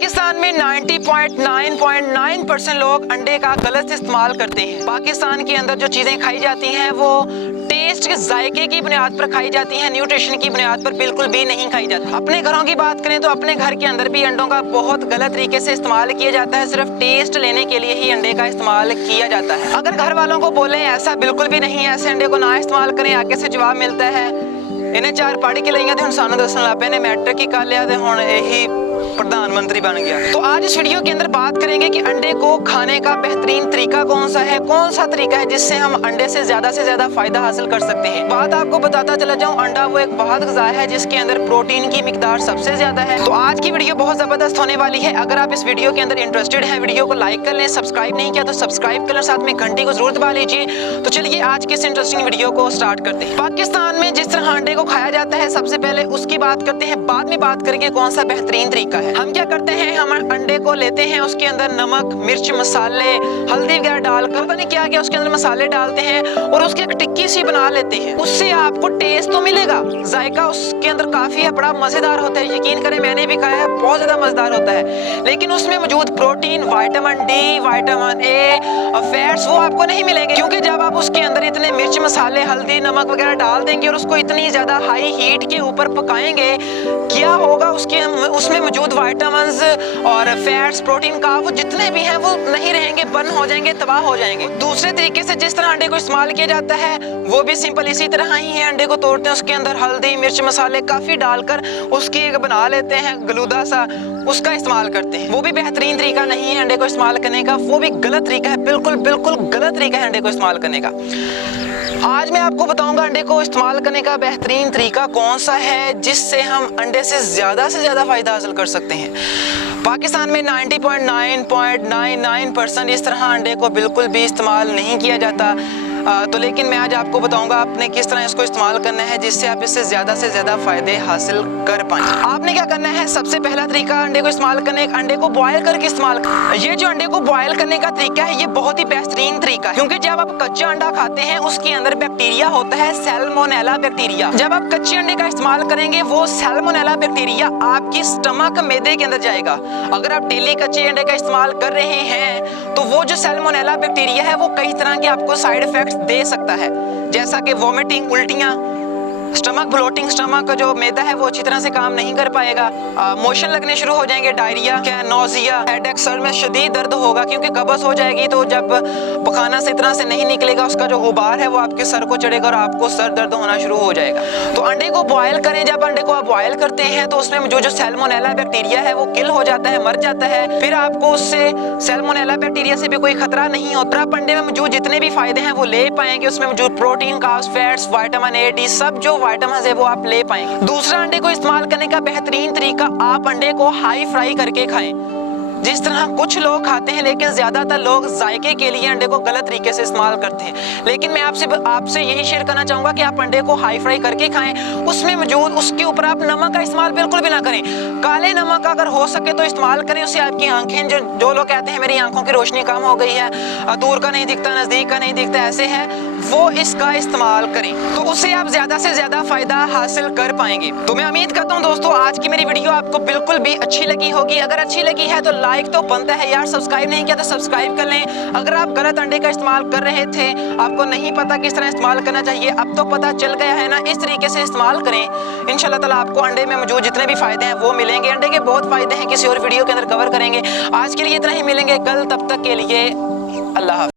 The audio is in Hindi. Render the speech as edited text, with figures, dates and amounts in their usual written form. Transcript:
पाकिस्तान में 90.9% लोग अंडे का गलत इस्तेमाल करते हैं। पाकिस्तान के अंदर जो चीज़ें खाई जाती हैं वो टेस्ट के जायके की बुनियाद पर खाई जाती हैं, न्यूट्रिशन की बुनियाद पर बिल्कुल भी नहीं खाई जाती। अपने घरों की बात करें तो अपने घर के अंदर भी अंडों का बहुत गलत तरीके से इस्तेमाल किया जाता है। सिर्फ टेस्ट लेने के लिए ही अंडे का इस्तेमाल किया जाता है। अगर घर वालों को बोलें ऐसा बिल्कुल भी नहीं है, ऐसे अंडे को ना इस्तेमाल करें, आगे से जवाब मिलता है इन्हें 4 पढ़ के लइयां ते हुण सानू दसन लग पे ने मैट्रिक ही कर लिया ते हुण यही प्रधानमंत्री बन गया। तो आज इस वीडियो के अंदर बात करेंगे कि अंडे को खाने का बेहतरीन तरीका कौन सा है, कौन सा तरीका है जिससे हम अंडे से ज्यादा फायदा हासिल कर सकते हैं। बात आपको बताता चला जाऊं, अंडा वो एक बहुत ग़िज़ा है जिसके अंदर प्रोटीन की मिकदार सबसे ज्यादा है। तो आज की वीडियो बहुत जबरदस्त होने वाली है। अगर आप इस वीडियो के अंदर इंटरेस्टेड हैं, वीडियो को लाइक कर लें, सब्सक्राइब नहीं किया तो सब्सक्राइब कर लें, साथ में घंटी को जरूर दबा लीजिए। तो चलिए आज की इस इंटरेस्टिंग वीडियो को स्टार्ट करते हैं। पाकिस्तान में जिस तरह अंडे को खाया जाता है, सबसे पहले उसकी बात करते हैं, बाद में बात करेंगे कौन सा बेहतरीन तरीका है। हम क्या करते हैं, हम अंडे को लेते हैं, उसके अंदर नमक, मिर्च, मसाले, हल्दी वगैरह डालकर पता नहीं क्या क्या उसके अंदर मसाले डालते हैं और उसकी एक टिक्की सी बना लेते हैं। उससे आपको टेस्ट तो मिलेगा, जायका उसके अंदर काफी है, बड़ा मजेदार होता है। यकीन करें मैंने भी खाया है, बहुत ज्यादा मजेदार होता है। लेकिन उसमें मौजूद protein, vitamin D, vitamin A, fats वो आपको नहीं मिलेंगे, क्योंकि जब आप उसके अंदर इतने मिर्च, मसाले, हल्दी, नमक वगैरह डाल देंगे और उसको इतनी ज्यादा हाई हीट के ऊपर पकाएंगे, क्या होगा उसमें मौजूद विटामिन और फैट्स, प्रोटीन का वो जितने भी हैं वो नहीं रहेंगे, बर्न हो जाएंगे, तबाह हो जाएंगे। दूसरे तरीके से जिस तरह अंडे को इस्तेमाल किया जाता है वो भी सिंपल इसी तरह ही है। अंडे को तोड़ते हैं, उसके अंदर हल्दी, मिर्च, मसाले काफी डालकर उसकी एक बना लेते हैं गलूदा सा, उसका इस्तेमाल करते हैं। वो भी बेहतरीन तरीका नहीं है अंडे को इस्तेमाल करने का, वो भी गलत तरीका है, बिल्कुल गलत तरीका है अंडे को इस्तेमाल करने का। आज मैं आपको बताऊंगा अंडे को इस्तेमाल करने का बेहतरीन तरीका कौन सा है जिससे हम अंडे से ज्यादा फायदा हासिल कर सकते हैं। पाकिस्तान में 90.9% इस तरह अंडे को बिल्कुल भी इस्तेमाल नहीं किया जाता। तो लेकिन मैं आज आपको बताऊंगा आपने किस तरह इसको इस्तेमाल करना है जिससे आप इससे ज्यादा फायदे हासिल कर पाएं। आपने क्या करना है, सबसे पहला तरीका अंडे को इस्तेमाल करने, अंडे को बॉयल करके इस्तेमाल। ये जो अंडे को बॉयल करने का तरीका है ये बहुत ही बेहतरीन तरीका है, क्योंकि जब आप कच्चा अंडा खाते हैं उसके अंदर बैक्टीरिया होता है, सैल्मोनेला बैक्टीरिया। जब आप कच्चे अंडे का इस्तेमाल करेंगे वो सैल्मोनेला बैक्टीरिया आपकी स्टमक, मैदे के अंदर जाएगा। अगर आप डेली कच्चे अंडे का इस्तेमाल कर रहे हैं तो वो जो सैल्मोनेला बैक्टीरिया है वो कई तरह के आपको साइड इफेक्ट दे सकता है, जैसा कि वोमिटिंग, उल्टियां, स्टमक ब्लोटिंग, स्टमक का जो मैदा है वो अच्छी तरह से काम नहीं कर पाएगा, मोशन लगने शुरू हो जाएंगे, डायरिया, नोजिया, हेडेक, सर में शदीद दर्द होगा क्योंकि कब्ज हो जाएगी। तो जब पखाना से इतना से नहीं निकलेगा, उसका जो गुबार है वो आपके सर को चढ़ेगा और आपको सर दर्द होना शुरू हो जाएगा। तो अंडे को बॉयल करें, जब अंडे को आप बॉयल करते हैं तो उसमें जो सैल्मोनेला बैक्टीरिया है वो किल हो जाता है, मर जाता है। फिर आपको उससे सैल्मोनेला बैक्टीरिया से भी कोई खतरा नहीं होता। आप अंडे में मौजूद जितने भी फायदे हैं वो ले पाएंगे। उसमें मौजूद protein, carbs, fats, vitamin A, D, सब जो विटामिन है वो आप ले पाएंगे। दूसरा अंडे को इस्तेमाल करने का बेहतरीन तरीका, आप अंडे को हाई फ्राई करके खाएं, जिस तरह कुछ लोग खाते हैं, लेकिन ज्यादातर लोग जायके के लिए अंडे को गलत तरीके से इस्तेमाल करते हैं। लेकिन मैं आपसे यही शेयर करना चाहूंगा कि आप अंडे को हाई फ्राई करके खाएं। उसमें मौजूद उसके ऊपर आप नमक का इस्तेमाल बिल्कुल भी ना करें। काले नमक अगर हो सके तो इस्तेमाल करें, उससे आपकी आंखें, जो लोग कहते हैं मेरी आंखों की रोशनी कम हो गई है, दूर का नहीं दिखता, नजदीक का नहीं दिखता, ऐसे है, वो इसका इस्तेमाल करें तो उससे आप ज्यादा से ज्यादा फायदा हासिल कर पाएंगे। तो मैं उम्मीद करता हूँ दोस्तों आज की मेरी वीडियो आपको बिल्कुल भी अच्छी लगी होगी। अगर अच्छी लगी है तो लाइक तो बनता है यार, सब्सक्राइब नहीं किया तो सब्सक्राइब कर लें। अगर आप गलत अंडे का इस्तेमाल कर रहे थे, आपको नहीं पता किस तरह इस्तेमाल करना चाहिए, अब तो पता चल गया है ना, इस तरीके से इस्तेमाल करें। इंशाल्लाह ताला आपको अंडे में मौजूद जितने भी फायदे हैं वो मिलेंगे। अंडे के बहुत फायदे हैं, किसी और वीडियो के अंदर कवर करेंगे। आज के लिए इतना ही, मिलेंगे कल, तब तक के लिए अल्लाह हाफ़िज़।